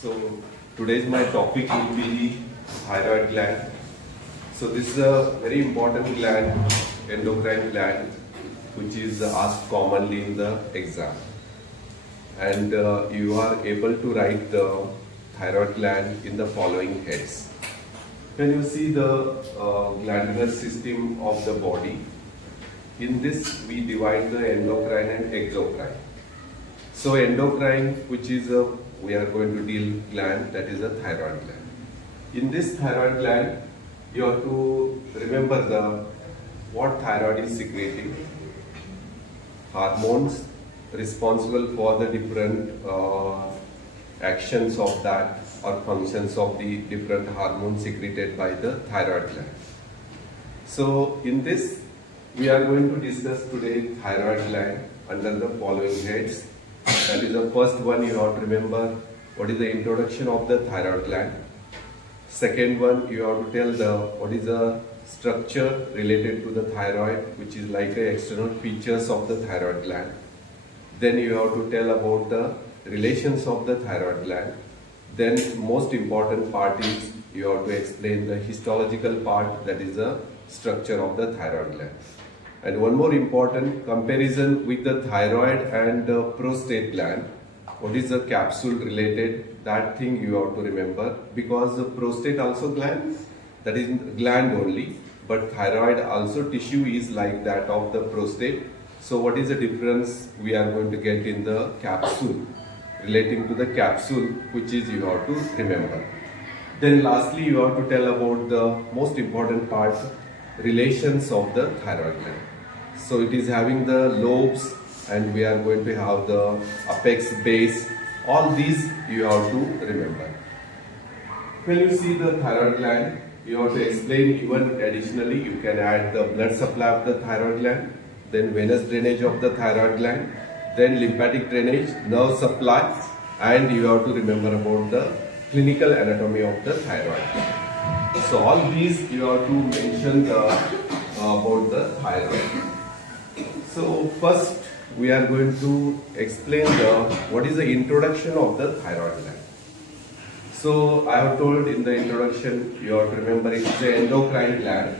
So today's my topic will be the thyroid gland. So this is a very important gland, endocrine gland, which is asked commonly in the exam. And you are able to write the thyroid gland in the following heads. When you see the glandular system of the body, in this we divide the endocrine and exocrine. So endocrine, which is we are going to deal gland, that is a thyroid gland. In this thyroid gland, you have to remember what thyroid is secreting. Hormones responsible for the different actions of that or functions of the different hormones secreted by the thyroid gland. So in this, we are going to discuss today thyroid gland under the following heads. That is the first one. You have to remember what is the introduction of the thyroid gland. Second one, you have to tell what is the structure related to the thyroid, which is like the external features of the thyroid gland. Then you have to tell about the relations of the thyroid gland. Then most important part is you have to explain the histological part, that is the structure of the thyroid gland. And one more important comparison with the thyroid and prostate gland. What is the capsule related? That thing you have to remember, because the prostate also gland, that is gland only, but thyroid also tissue is like that of the prostate. So what is the difference we are going to get in the capsule, relating to the capsule, which is you have to remember. Then lastly, you have to tell about the most important part, relations of the thyroid gland. So it is having the lobes, and we are going to have the apex, base. All these you have to remember. When you see the thyroid gland, you have to explain even additionally, you can add the blood supply of the thyroid gland, then venous drainage of the thyroid gland, then lymphatic drainage, nerve supply, and you have to remember about the clinical anatomy of the thyroid gland. So all these you have to mention about the thyroid. So first we are going to explain what is the introduction of the thyroid gland. So I have told in the introduction, you have to remember it is the endocrine gland.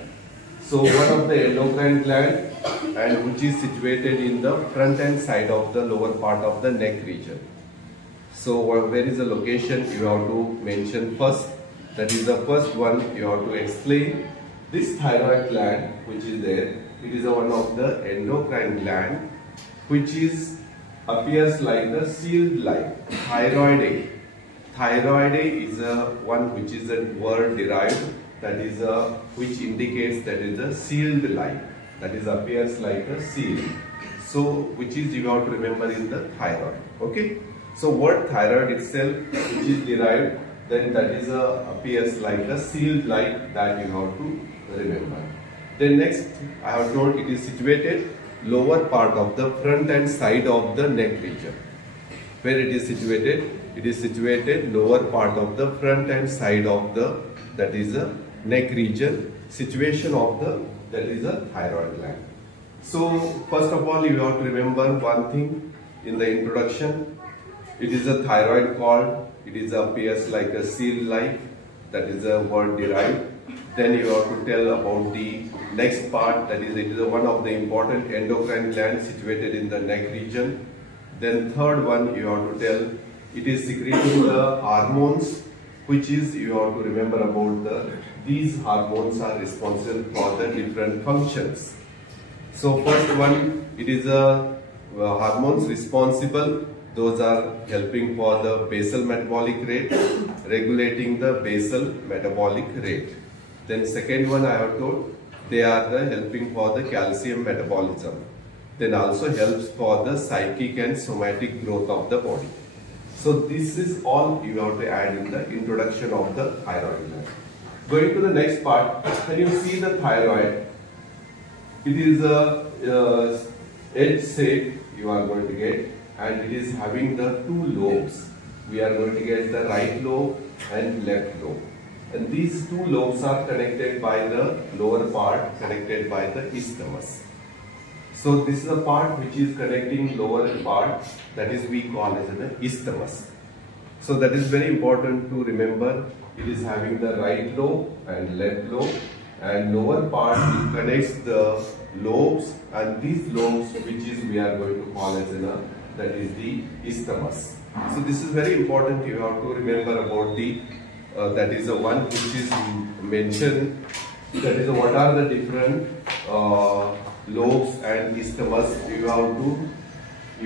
So one of the endocrine gland, and which is situated in the front end side of the lower part of the neck region. So where is the location you have to mention first. That is the first one you have to explain. This thyroid gland which is there, it is one of the endocrine gland which appears like a sealed light. Thyroid A. Thyroid A is one which is a word derived, that is which indicates that is a sealed light, that is appears like a seal. So which is you have to remember in the thyroid. Okay. So word thyroid itself which is derived, then that is appears like a sealed light, that you have to remember. Then next I have told it is situated lower part of the front and side of the neck region. Where it is situated lower part of the front and side of the, that is a neck region, situation of the, that is a thyroid gland. So first of all you have to remember one thing in the introduction. It is a thyroid cord, it appears like a seal light, that is a word derived. Then you have to tell about the next part, that is it is one of the important endocrine glands situated in the neck region. Then third one you have to tell it is secreting the hormones, which is you have to remember about these hormones are responsible for the different functions. So first one, it is hormones responsible. Those are helping for the basal metabolic rate, regulating the basal metabolic rate. Then second one I have told, they are helping for the calcium metabolism. Then also helps for the psychic and somatic growth of the body. So this is all you have to add in the introduction of the thyroid gland. Going to the next part, when you see the thyroid, it is a edge shape you are going to get, and it is having the two lobes. We are going to get the right lobe and left lobe. And these two lobes are connected by the lower part, connected by the isthmus. So this is the part which is connecting lower part, that is we call as an isthmus. So that is very important to remember. It is having the right lobe and left lobe, and lower part it connects the lobes, and these lobes, which is we are going to call as that is the isthmus. So this is very important. You have to remember about the that is the one which is mentioned. That is what are the different lobes and isthmus. You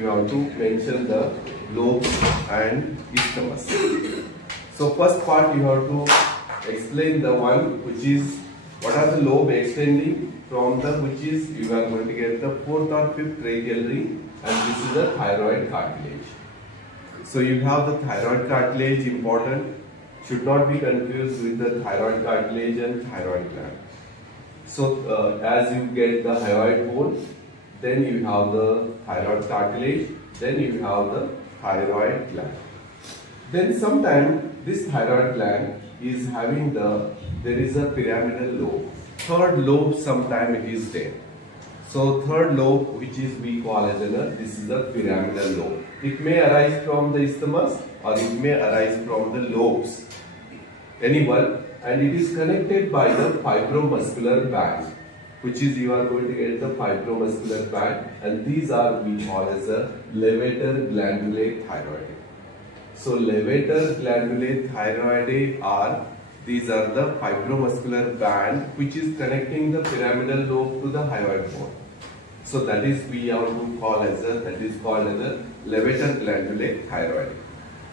have to mention the lobes and isthmus. So first part you have to explain the one which is what are the lobe extending from the which is you are going to get the fourth or fifth tracheal ring, and this is the thyroid cartilage. So you have the thyroid cartilage important, should not be confused with the thyroid cartilage and thyroid gland. So as you get the hyoid bone, then you have the thyroid cartilage, then you have the thyroid gland. Then sometimes this thyroid gland is having there is a pyramidal lobe. Third lobe sometime it is there. So third lobe, which is we call as this is a pyramidal lobe. It may arise from the isthmus or it may arise from the lobes. Anyone, and it is connected by the fibromuscular band, which is you are going to get the fibromuscular band, and these are we call as a levator glandulae thyroidae. So levator glandulae thyroidae are these are the fibromuscular band which is connecting the pyramidal lobe to the hyoid bone. So that is we have to call as that is called as a levator glandulae thyroidae.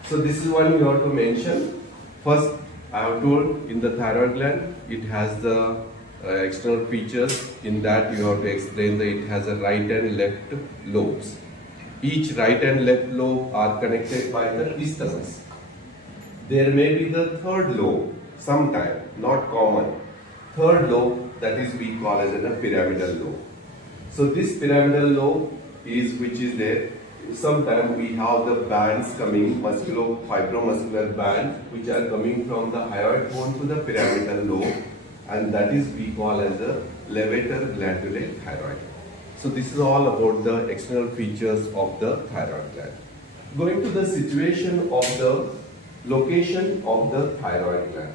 So this is one you have to mention. First, I have told in the thyroid gland it has the external features. In that you have to explain that it has a right and left lobes. Each right and left lobe are connected by the isthmus. There may be the third lobe, sometime, not common. Third lobe, that is we call as a pyramidal lobe. So this pyramidal lobe is which is there. Sometimes we have the bands coming, fibromuscular bands, which are coming from the hyoid bone to the pyramidal lobe, and that is we call as a levator glandulae thyroid. So this is all about the external features of the thyroid gland. Going to the situation of the location of the thyroid gland.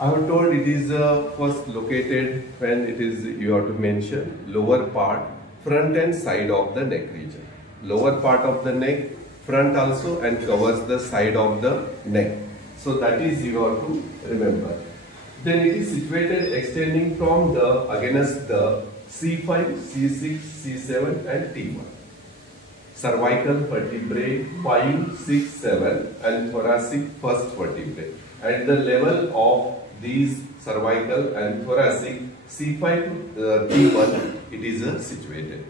I have told it is first located when it is, you have to mention lower part, front and side of the neck region. Lower part of the neck, front also, and covers the side of the neck. So that is you have to remember. Then it is situated extending from the against the C5, C6, C7 and T1. Cervical vertebrae 5, 6, 7 and thoracic first vertebrae. At the level of these cervical and thoracic C5 to T1 it is situated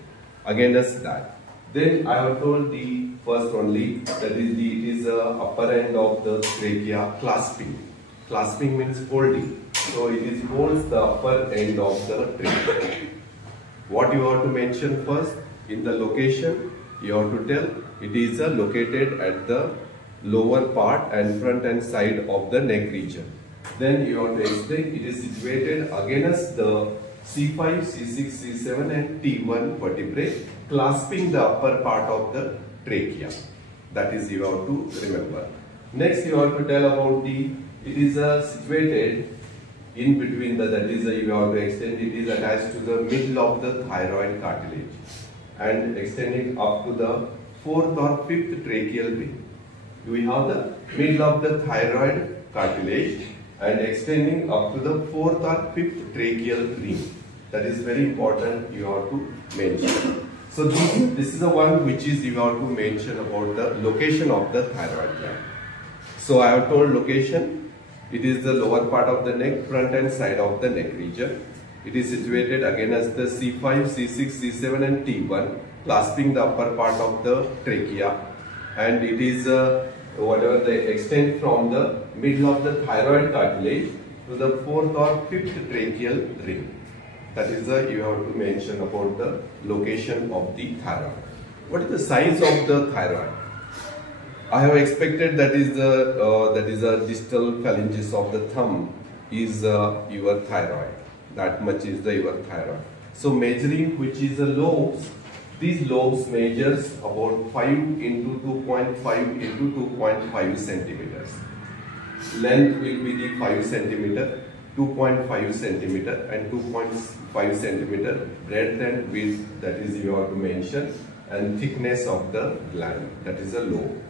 against that. Then I have told the first only that is it is upper end of the trachea clasping. Clasping means holding. So it is holds the upper end of the trachea. What you have to mention first in the location, you have to tell it is located at the lower part and front and side of the neck region. Then you have to explain it is situated against the C5, C6, C7 and T1 vertebrae, clasping the upper part of the trachea. That is you have to remember. Next you have to tell about it is situated in between that is you have to extend it is attached to the middle of the thyroid cartilage and extending up to the fourth or fifth tracheal ring. We have the middle of the thyroid cartilage and extending up to the fourth or fifth tracheal ring. That is very important you have to mention. So this is the one which is you have to mention about the location of the thyroid gland. So I have told location. It is the lower part of the neck, front and side of the neck region. It is situated against the C5, C6, C7 and T1, clasping the upper part of the trachea, and it is whatever the extent from the middle of the thyroid cartilage to the fourth or fifth tracheal ring. That is you have to mention about the location of the thyroid. What is the size of the thyroid? I have expected that is the distal phalanges of the thumb is your thyroid. That much is your thyroid. So measuring which is the lobes, These lobes measures about 5 into 2.5 into 2.5 centimeters. Length will be the 5 centimeter, 2.5 centimeter and 2.5 centimeter breadth and width, that is you have to mention, and thickness of the gland, that is a lobe.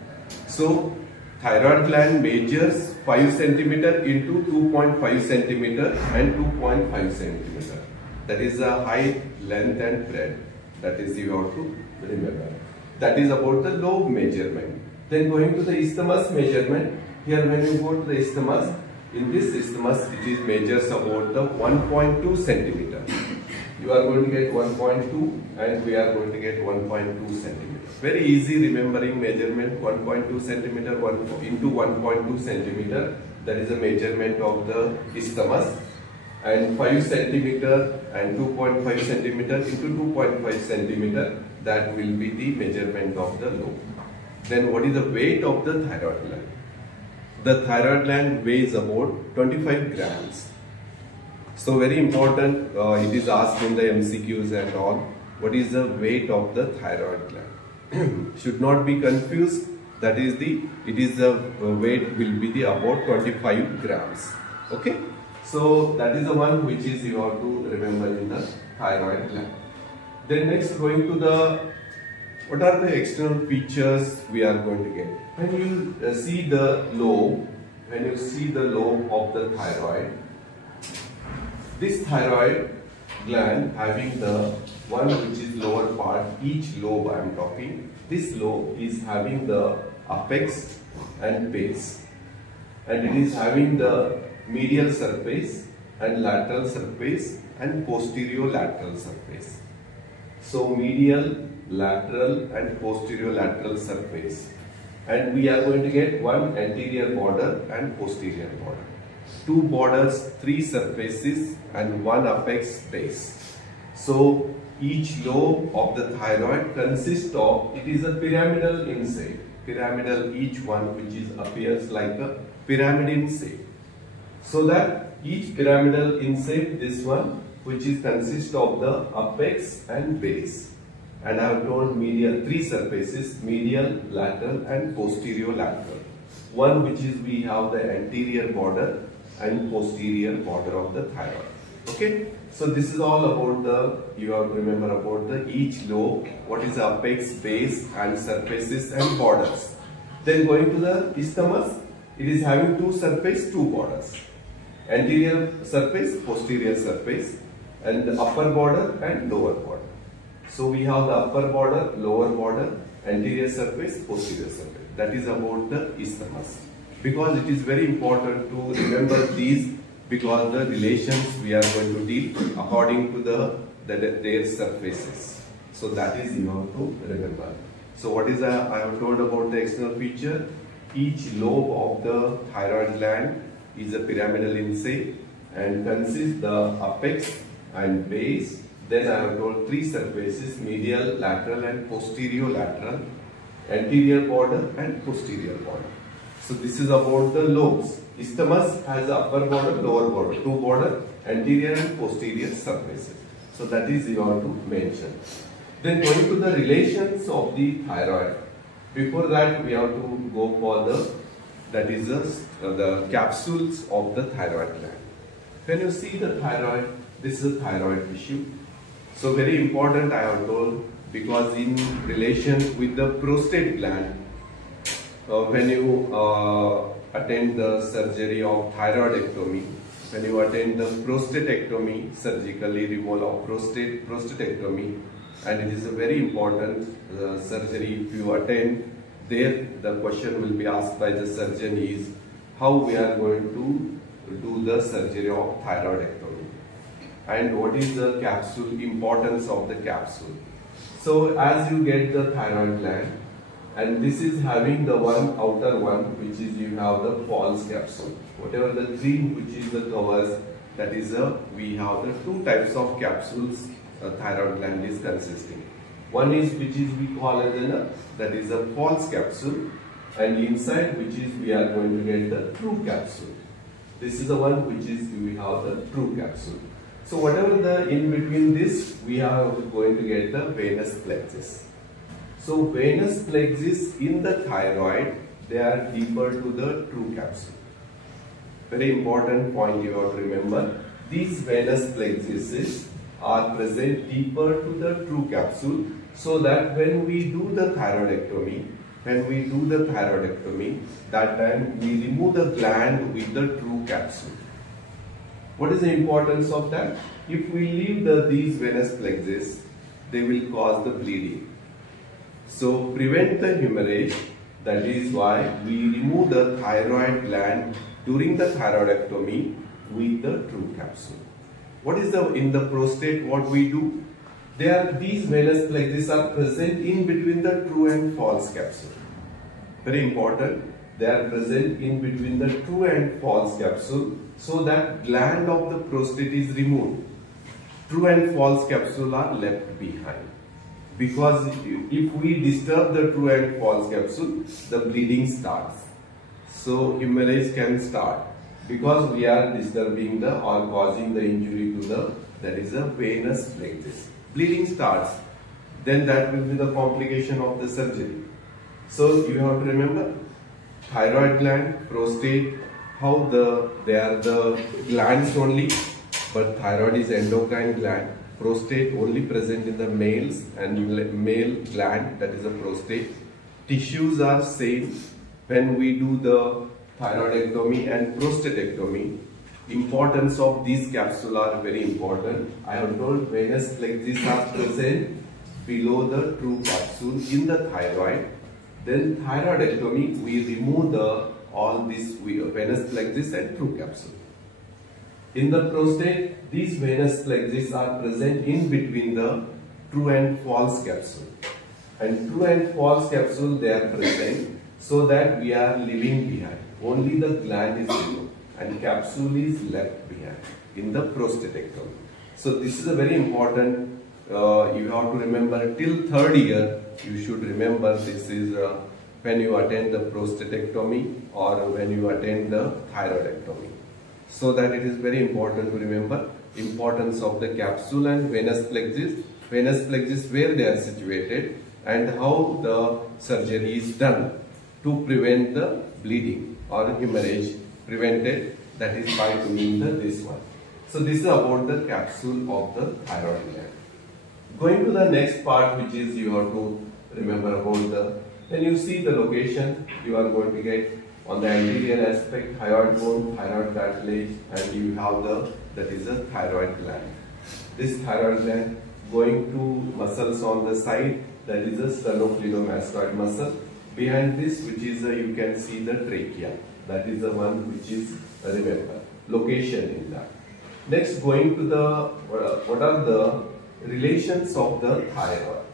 So thyroid gland measures 5 centimeter into 2.5 centimeter and 2.5 centimeter. That is the height, length and breadth. That is you have to remember. That is about the lobe measurement. Then going to the isthmus measurement. Here when you go to the isthmus, in this isthmus it is measures about the 1.2 centimeter. You are going to get 1.2 and we are going to get 1.2 centimeter. Very easy remembering measurement, 1.2 centimeter into 1.2 centimeter. That is a measurement of the isthmus. And 5 centimeter and 2.5 centimeter into 2.5 centimeter, that will be the measurement of the lobe. Then what is the weight of the thyroid gland? The thyroid gland weighs about 25 grams. So very important, it is asked in the MCQs and all, what is the weight of the thyroid gland? Should not be confused, that is the weight will be the about 25 grams. Okay. So that is the one which is you have to remember in the thyroid gland. Then next going to the, what are the external features we are going to get? When you see the lobe, of the thyroid, this thyroid gland having the one which is lower part, each lobe I am talking, this lobe is having the apex and base, and it is having the medial surface and lateral surface and posterior lateral surface. So medial, lateral and posterior lateral surface, and we are going to get one anterior border and posterior border, two borders, three surfaces and one apex base. So each lobe of the thyroid consists of, it is a pyramidal in shape, pyramidal each one, which is appears like a pyramid in shape. So that each pyramidal in shape, this one, which is consists of the apex and base. And I have told medial, three surfaces, medial, lateral and posterior lateral. One which is we have the anterior border and posterior border of the thyroid. Okay. So this is all about the, you have to remember about the each lobe, what is the apex, base and surfaces and borders. Then going to the isthmus, it is having two surface, two borders. Anterior surface, posterior surface, and the upper border and lower border. So we have the upper border, lower border, anterior surface, posterior surface. That is about the isthmus. Because it is very important to remember these, because the relations we are going to deal according to their surfaces. So that is you have to remember. So what is I have told about the external feature. Each lobe of the thyroid gland is a pyramidal in shape and consists the apex and base. Then I have told three surfaces, medial, lateral and posterior lateral, anterior border and posterior border. So this is about the lobes. Isthmus has upper border, lower border, two border, anterior and posterior surfaces. So that is you have to mention. Then going to the relations of the thyroid. Before that we have to go for the capsules of the thyroid gland. When you see the thyroid, this is a thyroid tissue. So very important I have told, because in relation with the prostate gland, when you attend the surgery of thyroidectomy, when you attend the prostatectomy, surgically removal of prostatectomy, and it is a very important surgery. If you attend there, the question will be asked by the surgeon is how we are going to do the surgery of thyroidectomy and what is the capsule, importance of the capsule. So as you get the thyroid gland, and this is having the one outer one, which is you have the false capsule. Whatever the green which is the covers, that is we have the two types of capsules a thyroid gland is consisting. One is which is we call as that is a false capsule, and inside which is we are going to get the true capsule. This is the one which is we have the true capsule. So whatever the in between this, we are going to get the venous plexus. So venous plexus in the thyroid, they are deeper to the true capsule. Very important point you have to remember. These venous plexuses are present deeper to the true capsule, so that when we do the thyroidectomy, that time we remove the gland with the true capsule. What is the importance of that? If we leave these venous plexus, they will cause the bleeding. So prevent the hemorrhage. That is why we remove the thyroid gland during the thyroidectomy with the true capsule. What is in the prostate? What we do? These venous plexus are present in between the true and false capsule. Very important. They are present in between the true and false capsule, so that gland of the prostate is removed. True and false capsule are left behind. Because if we disturb the true and false capsule, the bleeding starts. So hemorrhage can start because we are disturbing or causing the injury to that is a venous plexus. Bleeding starts, then that will be the complication of the surgery. So you have to remember, thyroid gland, prostate, how they are the glands only, but thyroid is endocrine gland. Prostate only present in the males, and male gland, that is a prostate. Tissues are same. When we do the thyroidectomy and prostatectomy, importance of these capsules are very important. I have told venous plexus are present below the true capsule in the thyroid. Then thyroidectomy, we remove all these venous plexus and true capsule. In the prostate, these venous plexus are present in between the true and false capsule. And true and false capsule, they are present, so that we are leaving behind. Only the gland is removed and capsule is left behind in the prostatectomy. So this is a very important, you have to remember till third year, you should remember this is when you attend the prostatectomy or when you attend the thyroidectomy. So that it is very important to remember importance of the capsule and venous plexus where they are situated and how the surgery is done to prevent the bleeding or hemorrhage prevented, that is by doing this one. So this is about the capsule of the thyroid gland. Going to the next part, which is you have to remember about when you see the location, you are going to get on the anterior aspect thyroid bone, thyroid cartilage, and you have that is a thyroid gland. This thyroid gland going to muscles on the side, that is a sternocleidomastoid muscle. Behind this, which is you can see the trachea, that is the one which is remember location in that. Next, going to what are the relations of the thyroid.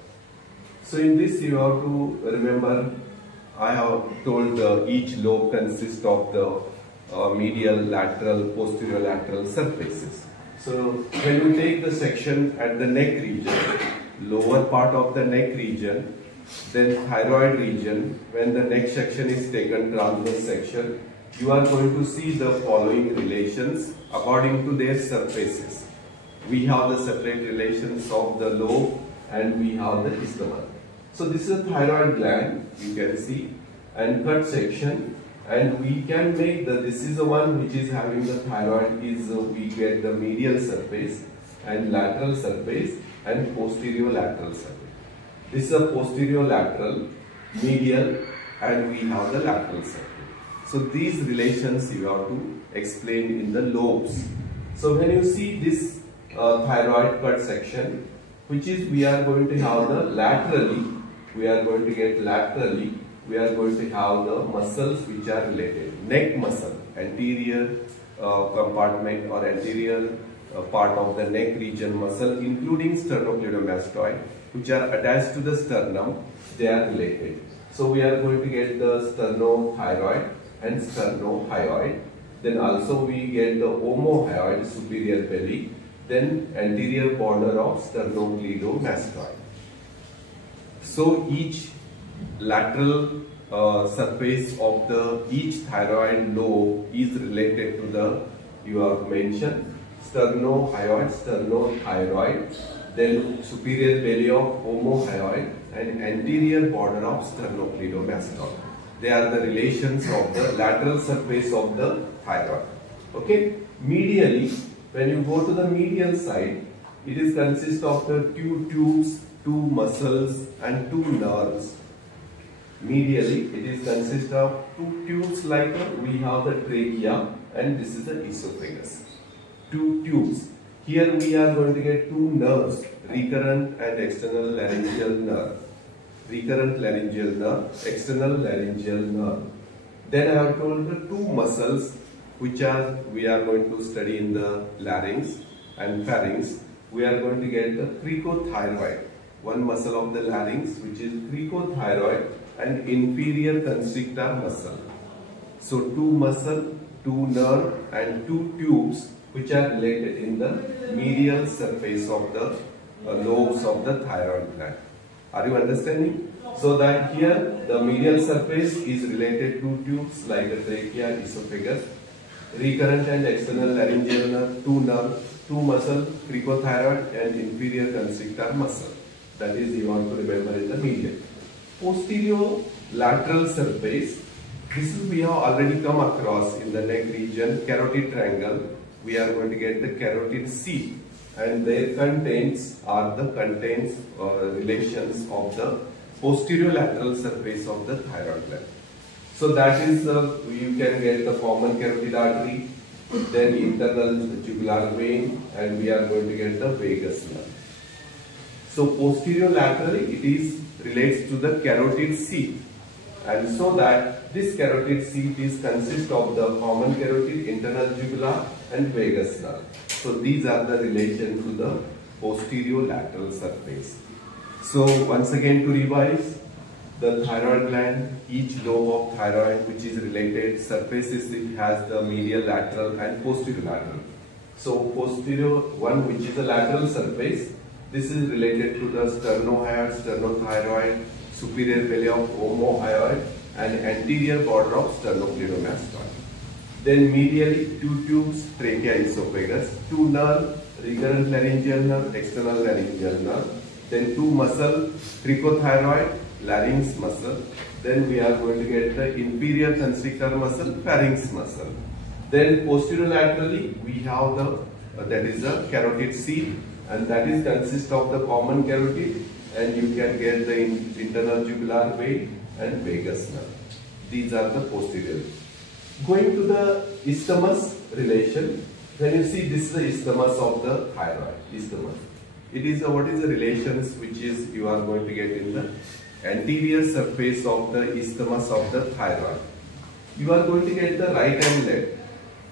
So in this you have to remember, I have told each lobe consists of the medial, lateral, posterior lateral surfaces. So when you take the section at the neck region, lower part of the neck region, then thyroid region, when the neck section is taken, transverse section, you are going to see the following relations according to their surfaces. We have the separate relations of the lobe and we have the isthmus. So this is a thyroid gland, you can see, and cut section, and we can make this is the one which is having the thyroid is we get the medial surface and lateral surface and posterior lateral surface. This is a posterior lateral, medial, and we have the lateral surface. So these relations you have to explain in the lobes. So when you see this thyroid cut section, which is we are going to have the laterally, we are going to get laterally, we are going to have the muscles which are related. Neck muscle, anterior compartment or anterior part of the neck region muscle, including sternocleidomastoid, which are attached to the sternum, they are related. So we are going to get the sternothyroid and sternohyoid. Then also we get the omohyoid, superior belly, then anterior border of sternocleidomastoid. So each lateral surface of each thyroid lobe is related to you have mentioned. sternohyoid, sternothyroid, then superior belly of omohyoid and anterior border of sternocleidomastoid. They are the relations of the lateral surface of the thyroid. Okay. Medially, when you go to the medial side, it is consist of the two tubes, two muscles and two nerves. Medially, it is consist of two tubes like we have the trachea and this is the esophagus. Two tubes. Here we are going to get two nerves, recurrent and external laryngeal nerve. Recurrent laryngeal nerve, external laryngeal nerve. Then I have told the two muscles which we are going to study in the larynx and pharynx. We are going to get the cricothyroid, one muscle of the larynx which is cricothyroid and inferior constrictor muscle. So two muscle, two nerve and two tubes which are related in the medial surface of the lobes of the thyroid gland. Are you understanding? So that here the medial surface is related to tubes like the trachea, esophagus, recurrent and external laryngeal nerve, two muscle, cricothyroid and inferior constrictor muscle. That is you want to remember in the medial. Posterior lateral surface, this is we have already come across in the neck region, carotid triangle. We are going to get the carotid sheath and their contents are the relations of the posterior lateral surface of the thyroid gland. So that is you can get the common carotid artery, then internal jugular vein and we are going to get the vagus nerve. So posterior laterally it is relates to the carotid sheath and so that this carotid sheath is consist of the common carotid, internal jugular and vagus nerve. So these are the relation to the posterior lateral surface. So once again to revise, the thyroid gland, each lobe of thyroid which is related surfaces, it has the medial lateral and posterior lateral. So posterior one which is the lateral surface, this is related to the sternohyoid, sternothyroid, superior belly of omohyoid and anterior border of sternocleidomastoid. Then medially two tubes, trachea, esophagus, two nerve, recurrent laryngeal nerve, external laryngeal nerve, then two muscle, cricothyroid, larynx muscle, then we are going to get the inferior constrictor muscle, pharynx muscle. Then posterior laterally we have the that is the carotid sheath and that is consist of the common carotid and you can get the internal jugular vein and vagus nerve. These are the posterior. Going to the isthmus relation, when you see this is the isthmus of the thyroid, isthmus. It is what is the relations which is you are going to get in the anterior surface of the isthmus of the thyroid. You are going to get the right and left.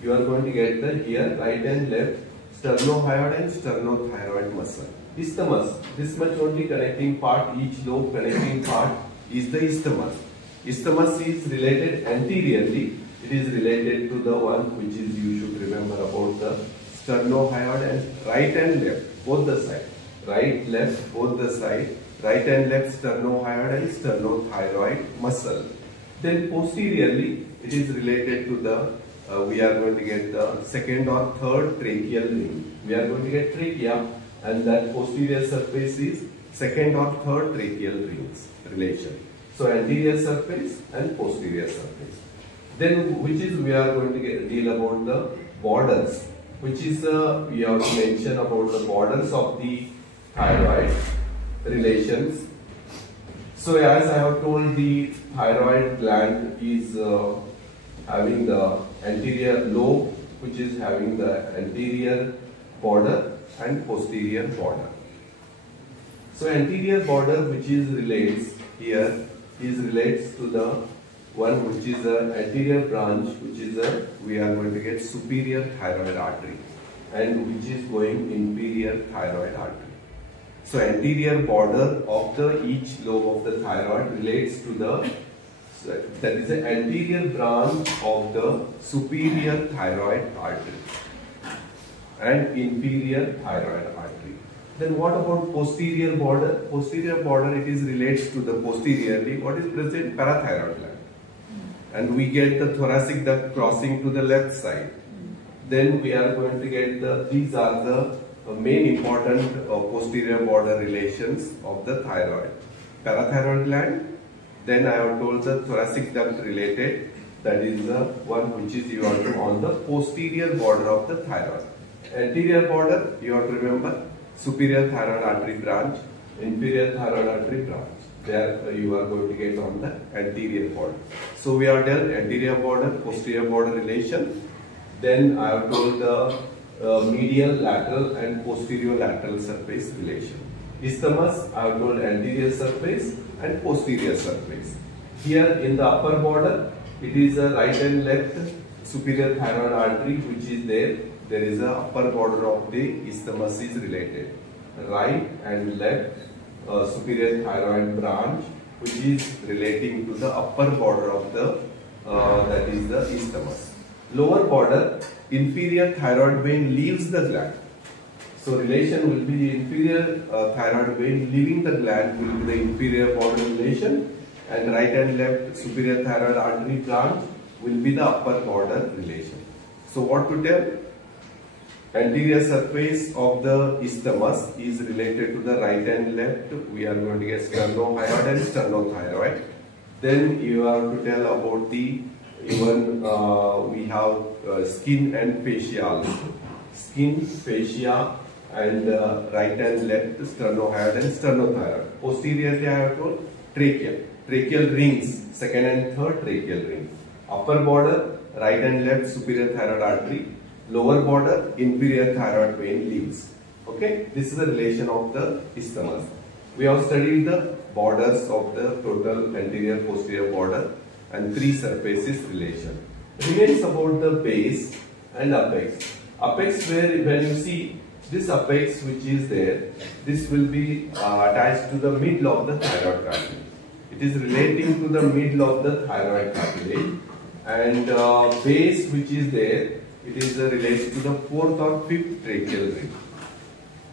You are going to get the here right and left sternohyoid and sternothyroid muscle. Isthmus, this much only connecting part, each lobe connecting part is the isthmus. Isthmus is related anteriorly. It is related to the one which is you should remember about the sternohyoid and right and left, both the side. Right, left, both the side. Right and left sternohyoid and sternothyroid muscle. Then posteriorly, it is related to the, we are going to get the second or third tracheal ring. We are going to get trachea and that posterior surface is second or third tracheal rings relation. So anterior surface and posterior surface. Then which is we are going to deal about the borders, which is we have to mention about the borders of the thyroid relations. So as I have told, the thyroid gland is having the anterior lobe which is having the anterior border and posterior border. So anterior border which is relates here is relates to the one which is the anterior branch which is we are going to get superior thyroid artery and which is going inferior thyroid artery. So anterior border of the each lobe of the thyroid relates to the, that is the anterior branch of the superior thyroid artery and inferior thyroid artery. Then what about posterior border? Posterior border, it is relates to the posteriorly what is present parathyroid gland. And we get the thoracic duct crossing to the left side. Then we are going to get these are the main important posterior border relations of the thyroid. Parathyroid gland, then I have told the thoracic duct related, that is the one which is you have to on the posterior border of the thyroid. Anterior border, you have to remember superior thyroid artery branch, inferior thyroid artery branch. There you are going to get on the anterior border. So we have dealt anterior border, posterior border relation. Then I have told the medial, lateral and posterior lateral surface relation. Isthmus, I have told anterior surface and posterior surface. Here in the upper border, it is a right and left superior thyroid artery which is there. There is a upper border of the isthmus is related. Right and left superior thyroid branch which is relating to the upper border of the that is the isthmus. Lower border, inferior thyroid vein leaves the gland. So relation will be the inferior thyroid vein leaving the gland will be the inferior border relation, and right and left superior thyroid artery branch will be the upper border relation. So what to tell? Anterior surface of the isthmus is related to the right and left. We are going to get sternohyoid and sternothyroid. Then you have to tell about the we have skin and fascia also. Skin, fascia and right and left sternohyoid and sternothyroid. Posteriorly I have told trachea. Tracheal rings, second and third tracheal ring. Upper border, right and left superior thyroid artery. Lower border, inferior thyroid vein leaves. Okay, this is the relation of the isthmus. We have studied the borders of the total anterior posterior border and three surfaces relation. Remains about the base and apex. Apex, where when you see this apex which is there, this will be attached to the middle of the thyroid cartilage. It is relating to the middle of the thyroid cartilage, and base which is there, it is related to the fourth or fifth tracheal ring.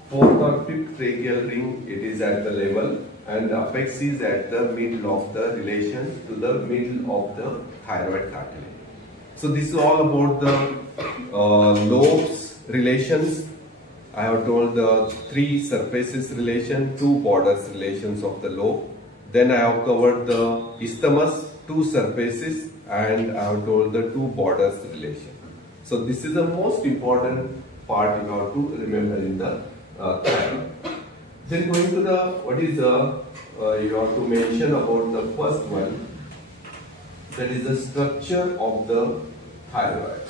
Fourth or fifth tracheal ring, it is at the level, and apex is at the middle of the relation to the middle of the thyroid cartilage. So this is all about the lobes relations. I have told the three surfaces relation, two borders relations of the lobe. Then I have covered the isthmus, two surfaces, and I have told the two borders relation. So this is the most important part you have to remember in the thyroid. Then going to the what is the you have to mention about the first one, that is the structure of the thyroid.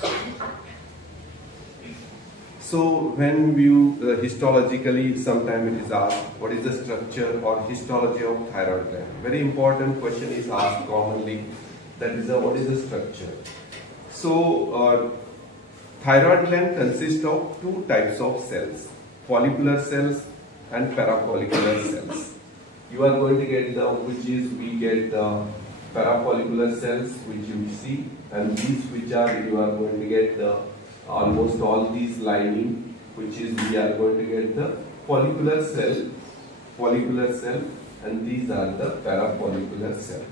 So when you histologically, sometimes it is asked what is the structure or histology of thyroid gland. Very important question is asked commonly, that is what is the structure. So thyroid gland consists of two types of cells, follicular cells and parafollicular cells. You are going to get the we get the parafollicular cells which you see, and these which are you are going to get the almost all these lining, which is we are going to get the follicular cell, and these are the parafollicular cell.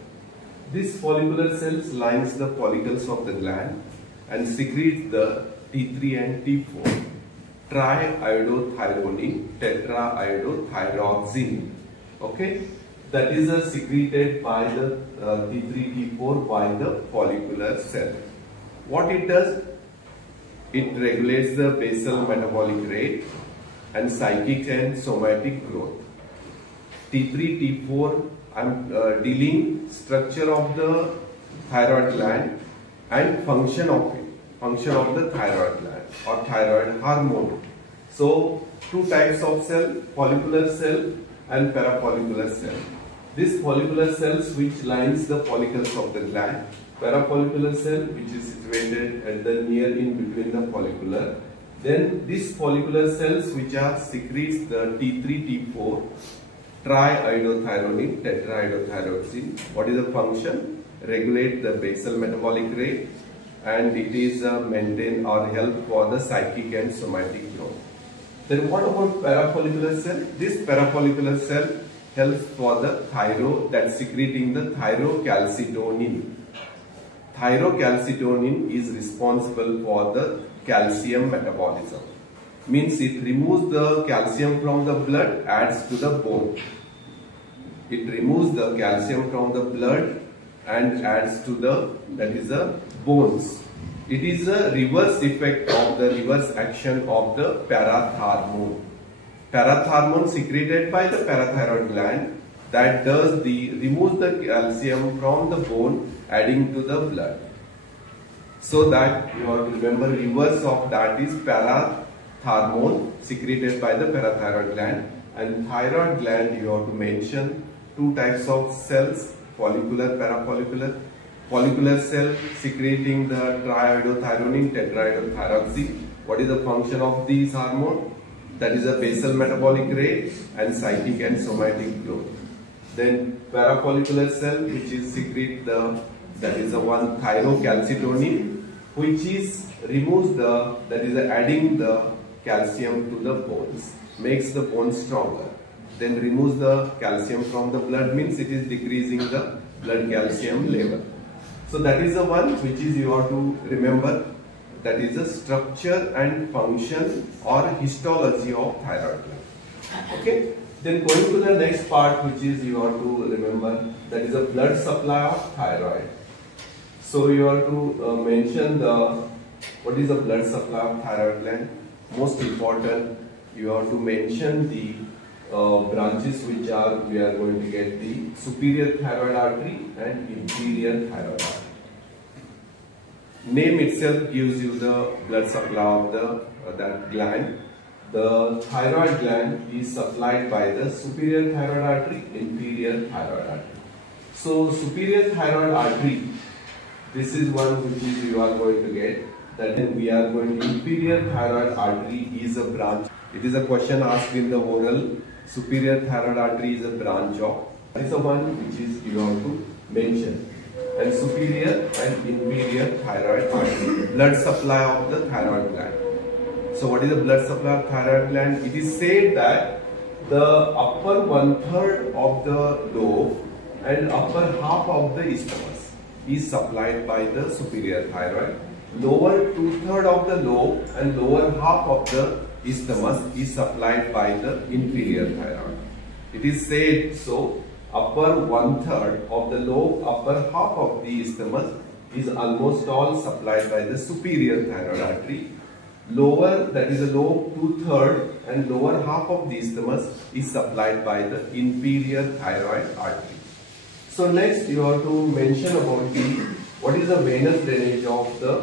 This follicular cells lines the follicles of the gland and secretes the T3 and T4, triiodothyronine, tetraiodothyroxine. Okay, that is secreted by the T3, T4 by the follicular cell. What it does? It regulates the basal metabolic rate and psychic and somatic growth. T3, T4, I am dealing structure of the thyroid gland and function of it, function of the thyroid gland or thyroid hormone. So two types of cell, follicular cell and parafollicular cell. This follicular cells which lines the follicles of the gland, parafollicular cell which is situated at the near in between the follicular. Then these follicular cells which are secretes the T3, T4, triiodothyronine, tetraiodothyroxine. What is the function? Regulate the basal metabolic rate, and it is maintain or help for the psychic and somatic growth. Then what about parafollicular cell? This parafollicular cell helps for the thyroid, that secreting the thyrocalcitonin. Thyrocalcitonin is responsible for the calcium metabolism. Means it removes the calcium from the blood, adds to the bone. It removes the calcium from the blood and adds to the, that is the bones. It is a reverse effect of the reverse action of the parathormone. Parathormone secreted by the parathyroid gland that does the removes the calcium from the bone, adding to the blood. So that you have to remember, reverse of that is parathormone secreted by the parathyroid gland. And thyroid gland, you have to mention two types of cells, follicular, parafollicular. Follicular cell secreting the triiodothyronine, tetraiodothyroxine. What is the function of these hormone? That is a basal metabolic rate and cytic and somatic growth. Then parafollicular cell, which is secrete the, that is the one thyrocalcitonin, which is removes the, that is adding the calcium to the bones, makes the bones stronger. Then removes the calcium from the blood, means it is decreasing the blood calcium level. So that is the one which is you have to remember, that is the structure and function or histology of thyroid gland. Okay. Then going to the next part, which is you have to remember, that is the blood supply of thyroid. So you have to mention the, what is the blood supply of thyroid gland. Most important, you have to mention the branches which are, we are going to get the superior thyroid artery and inferior thyroid artery. Name itself gives you the blood supply of the that gland. The thyroid gland is supplied by the superior thyroid artery, inferior thyroid artery. So superior thyroid artery, this is one which is you are going to get. That we are going to inferior thyroid artery is a branch. It is a question asked in the oral. Superior thyroid artery is a branch of. That is the one which is you have to mention. And superior and inferior thyroid artery. Blood supply of the thyroid gland. So what is the blood supply of thyroid gland? It is said that the upper 1/3 of the lobe and upper half of the isthmus is supplied by the superior thyroid. Lower 2/3 of the lobe and lower half of the isthmus is supplied by the inferior thyroid. It is said so. Upper 1/3 of the lobe, upper half of the isthmus is almost all supplied by the superior thyroid artery. Lower, that is the lobe 2/3 and lower half of the isthmus is supplied by the inferior thyroid artery. So next you have to mention about the, what is the venous drainage of the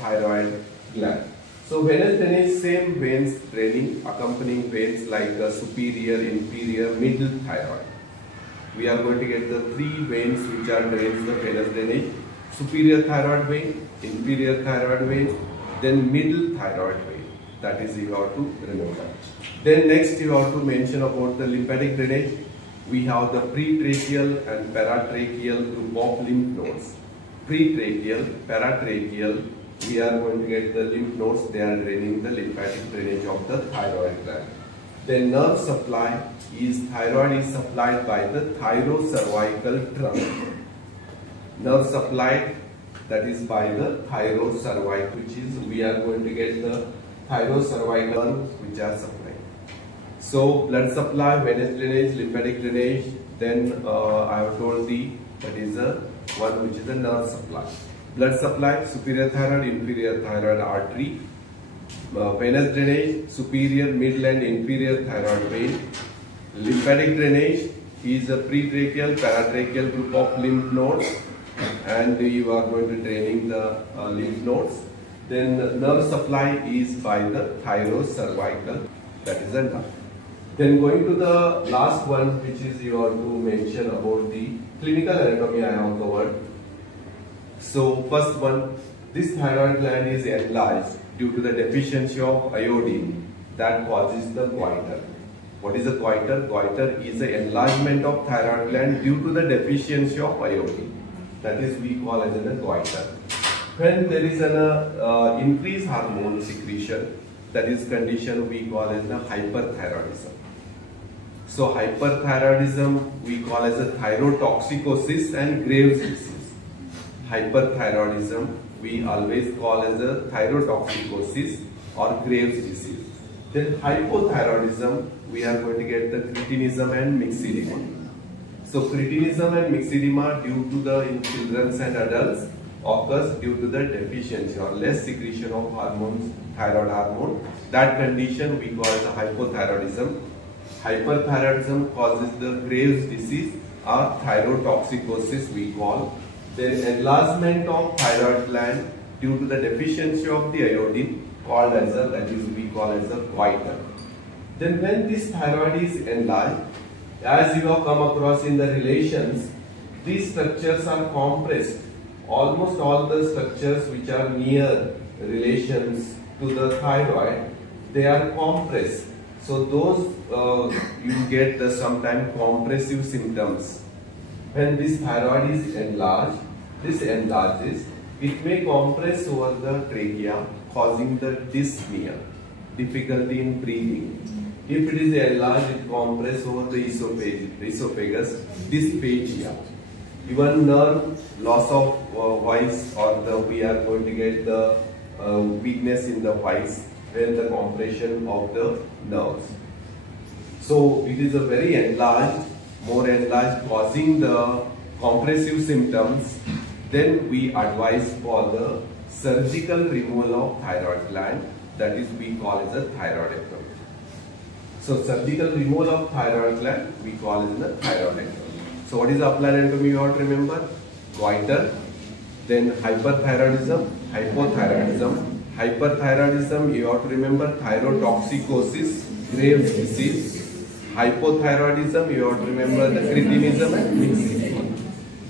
thyroid gland. So venous drainage, same veins draining, accompanying veins like the superior, inferior, middle thyroid. We are going to get the three veins which are drains the venous drainage: superior thyroid vein, inferior thyroid vein, then middle thyroid vein. That is you have to remember. Then next you have to mention about the lymphatic drainage. We have the pretracheal and paratracheal group of lymph nodes. Pretracheal, paratracheal, we are going to get the lymph nodes. They are draining the lymphatic drainage of the thyroid gland. Then nerve supply is, thyroid is supplied by the thyrocervical trunk. Nerve supply, that is by the thyrocervical, which is we are going to get the thyrocervical which are supplied. So blood supply, venous drainage, lymphatic drainage. Then I have told the, that is the one which is the nerve supply. Blood supply, superior thyroid, inferior thyroid artery. Venous drainage, superior, middle and inferior thyroid vein. Lymphatic drainage is a pretracheal, paratracheal group of lymph nodes, and you are going to draining the lymph nodes. Then nerve supply is by the thyrocervical, that is a nerve. Then going to the last one, which is you have to mention about the clinical anatomy I have covered. So first one, this thyroid gland is enlarged due to the deficiency of iodine that causes the goiter. What is a goiter? Goiter is the enlargement of thyroid gland due to the deficiency of iodine. That is we call as a goiter. When there is an increased hormone secretion, that is condition we call as the hyperthyroidism. So hyperthyroidism we call as a thyrotoxicosis and Graves' disease. Hyperthyroidism we always call as a thyrotoxicosis or Graves' disease. Then hypothyroidism, we are going to get the cretinism and myxedema. So cretinism and myxedema due to the in children and adults occurs due to the deficiency or less secretion of hormones, thyroid hormone. That condition we call the hypothyroidism. Hyperthyroidism causes the Graves' disease or thyrotoxicosis we call. Then enlargement of thyroid gland due to the deficiency of the iodine called as a, that is we call as a goiter. Then when this thyroid is enlarged, as you have come across in the relations, these structures are compressed. Almost all the structures which are near relations to the thyroid, they are compressed. So those you get the sometimes compressive symptoms. When this thyroid is enlarged, this enlarges, it may compress over the trachea, causing the dyspnea, difficulty in breathing. If it is enlarged, it compresses over the esophagus, dysphagia. Even nerve loss of voice, or we are going to get the weakness in the voice when the compression of the nerves. So it is a very enlarged, more enlarged, causing the compressive symptoms. Then we advise for the surgical removal of thyroid gland, that is we call as a thyroidectomy. So surgical removal of thyroid gland we call as the thyroidectomy. So what is applied anatomy you have to remember? Goiter, then hyperthyroidism, hypothyroidism. Hyperthyroidism you have to remember thyrotoxicosis, Graves' disease. Hypothyroidism you have to remember the cretinism and myxedema.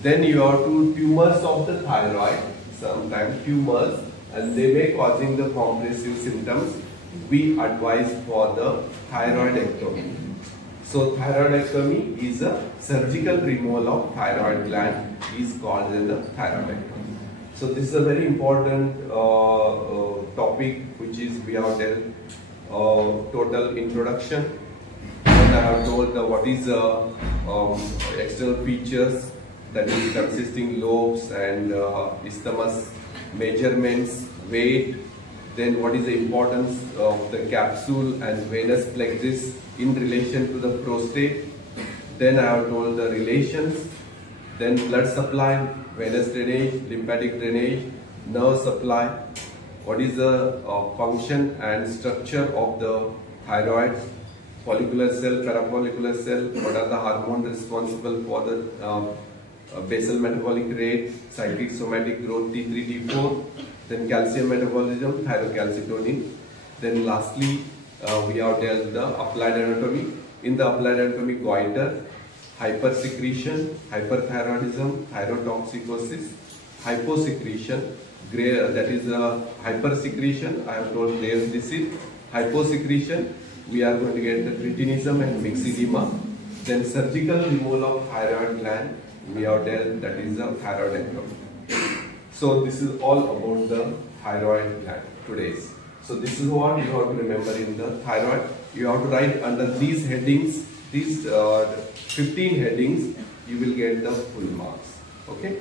Then you have to tumors of the thyroid, sometimes tumors, and they may causing the compressive symptoms. We advise for the thyroidectomy. So thyroidectomy is a surgical removal of thyroid gland, is called as the thyroidectomy. So this is a very important topic which is we have dealt total introduction, and I have told what is external features, that is consisting lobes and isthmus, measurements, weight, then what is the importance of the capsule and venous plexus in relation to the prostate. Then I have told the relations, then blood supply, venous drainage, lymphatic drainage, nerve supply, what is the function and structure of the thyroid, follicular cell, parafollicular cell, what are the hormones responsible for the basal metabolic rate, cyclic somatic growth T3, T4, then calcium metabolism, thyrocalcitonin. Then lastly, we have dealt the applied anatomy. In the applied anatomy, goiter, hypersecretion, hyperthyroidism, thyrotoxicosis, hyposecretion, that is hypersecretion, I have told Graves' disease. Hyposecretion, we are going to get the cretinism and myxedema. Then surgical removal of thyroid gland, we have dealt, that is the thyroidectomy. So this is all about the thyroid gland today's. So this is what you have to remember in the thyroid. You have to write under these headings, these 15 headings, you will get the full marks. Okay.